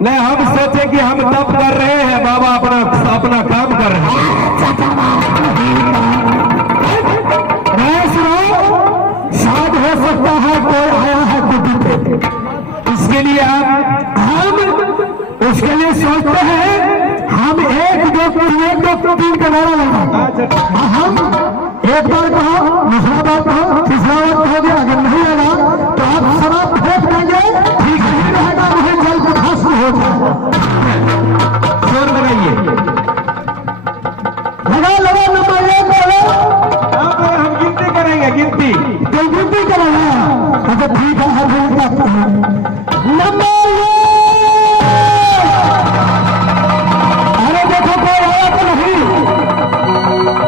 नहीं, हम सोचे कि हम तप कर रहे हैं, बाबा अपना अपना काम कर रहे हैं। शायद हो सकता है कोई आया है कुटी पे, इसके लिए हम उसके लिए सोचते हैं हम एक दो तीन का नारा लगा। हम एक बार कहो, दूसरा बार कहो, तीसरा बार कहोगे, अगर नहीं लगा तो आप शराब फेंक देंगे, ठीक नहीं रहेगा, वही जल को भस्म हो जाएगा। शोर लगाइए, लगा नंबर 1 बोलो। हम गिनती करेंगे, गिनती तो गिनती करेगा। अच्छा ठीक है, हर नंबर 1। अरे देखो कोई आया तो नहीं,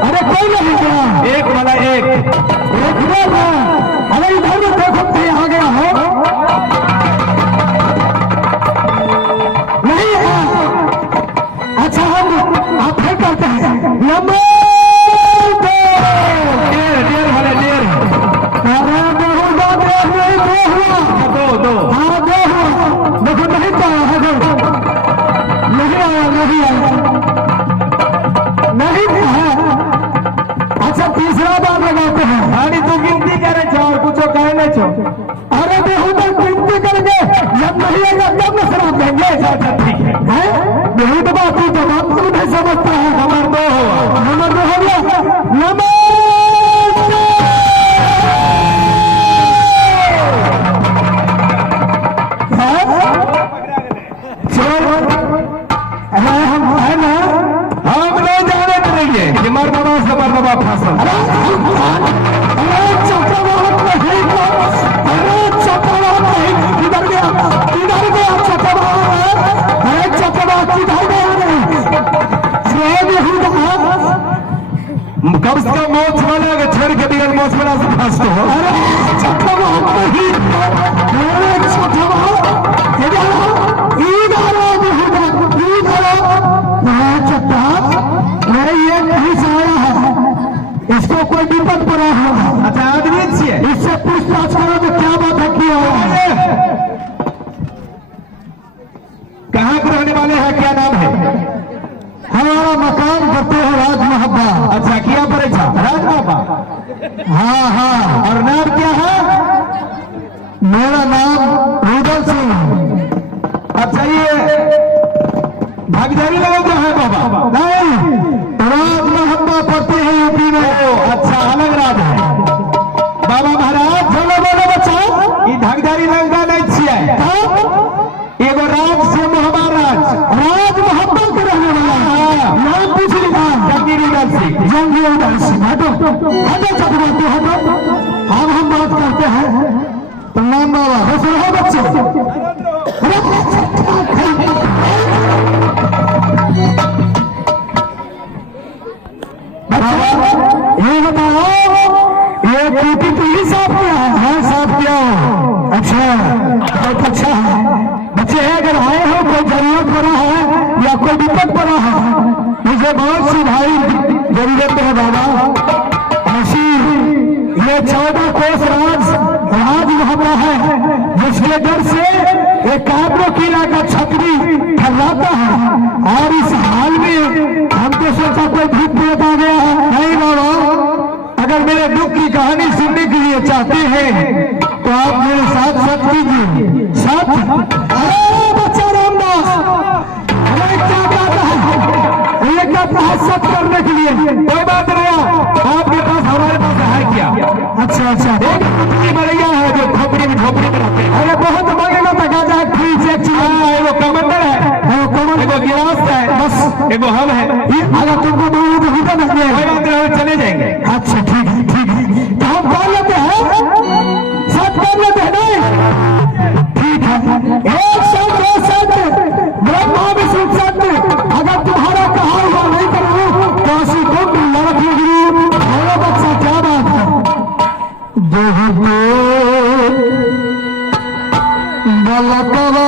अरे कोई नहीं क्या? एक वाला एक ना, अरे इधर में देखो कोई आ गया हो, नहीं है। अच्छा हम आप फिर करते हैं नंबर 2। डेढ़ वाले डेढ़। अरे दो हाँ 2 हुआ, देखो नहीं पाया है, नहीं आया नहीं है। अच्छा तीसरा बार लगाते हैं। हानि तू गिनती करे छो और कुछ कहे नहीं छो। अरे बेहू तो गिनती करेंगे, जब नहीं आएगा तब न शराब देंगे। अच्छा ठीक है, बेहू तो बात तो बात तू नहीं समझता है। नंबर 2 हुआ, नंबर 2 हो गया। नंबर 4। हम है ना, हम नहीं जाने देंगे कि मरदबा से मरदबा फांसल। इधर गया चटवा, अरे चटवा किधर गया? कब से कम मोच बनेगा, छेड़ के बिगड़ मोच बना से फांस तो हो। अरे चटवा नहीं, अरे चटवा मेरे ये कहीं से आया है, इसको कोई विपद पड़ा हुआ है। अच्छा आदमी छिए, इससे पूछताछ करो तो क्या बात है, किया हुआ है, कहाँ के रहने वाले हैं, क्या नाम है? हमारा मकान करते हो राज मोहब्बा। अच्छा किया परीक्षा राज बाबा। हाँ और नाम क्या है? मेरा नाम रुदल सिंह। अच्छा ये भागीदारी लगा जो है बाबा? नहीं, राज मोहब्बा पड़ते हैं यूपी में। अच्छा अलग राज है बाबा महाराज। चलो बोलो बच्चा, ये भागीदारी लगता नहीं छिए, एगो राज से मोहब्बा राज मोहब्बा के रहने वाला नाम पूछ लिखा जंगीर उदल सिंह। जंगी उदल सिंह। हटो हटो चक्रवर्ती हटो, अब हम बात करते हैं। प्रणाम बाबा, बस रहो बच्चे। ये बताओ, ये टूटी तो ही साफ किया है? हाँ साफ किया। अच्छा बहुत अच्छा है बच्चे, अगर आए हो कोई जरूरत पड़ा है या कोई दिक्कत पड़ा है, मुझे बहुत सी भाई जरूरत है बाबा। ऐसी ये 14 कोस राज मोहब्बा है, जिसके डर से एक काबरो किला का छतरी थर्राता है। और इस हाल में हम तो सोचा कोई भूत प्रेत आ गया है। नहीं बाबा, अगर मेरे दुख की कहानी सुनने के लिए चाहते हैं तो आप मेरे साथ सच कीजिए। सच? अरे बच्चा रामदास, हमें क्या कहता है, ये कहता है सच करने के लिए। कोई बात नहीं, आपके पास हमारे पास है क्या? अच्छा एक बढ़िया है जो झोपड़ी में रहते हैं। अरे बहुत मांगेगा तो गाजा है, फ्रिज एक चीज। एगो कमंडर है, एगो गिलास है, बस एगो हम है। अगर तुमको मांगे तो होता नहीं है। कोई बात नहीं, चले जाएंगे। अच्छा ठीक है तो हम कर लेते हैं, सब कर लेते हैं। नहीं ठीक है, एक सत्य ब्रह्मा विष्णु सत्य, अगर तुम्हारा कहा हुआ नहीं करूँ तो ऐसी तुम लड़क लगी। बोलो बच्चा क्या बात है? बलकवा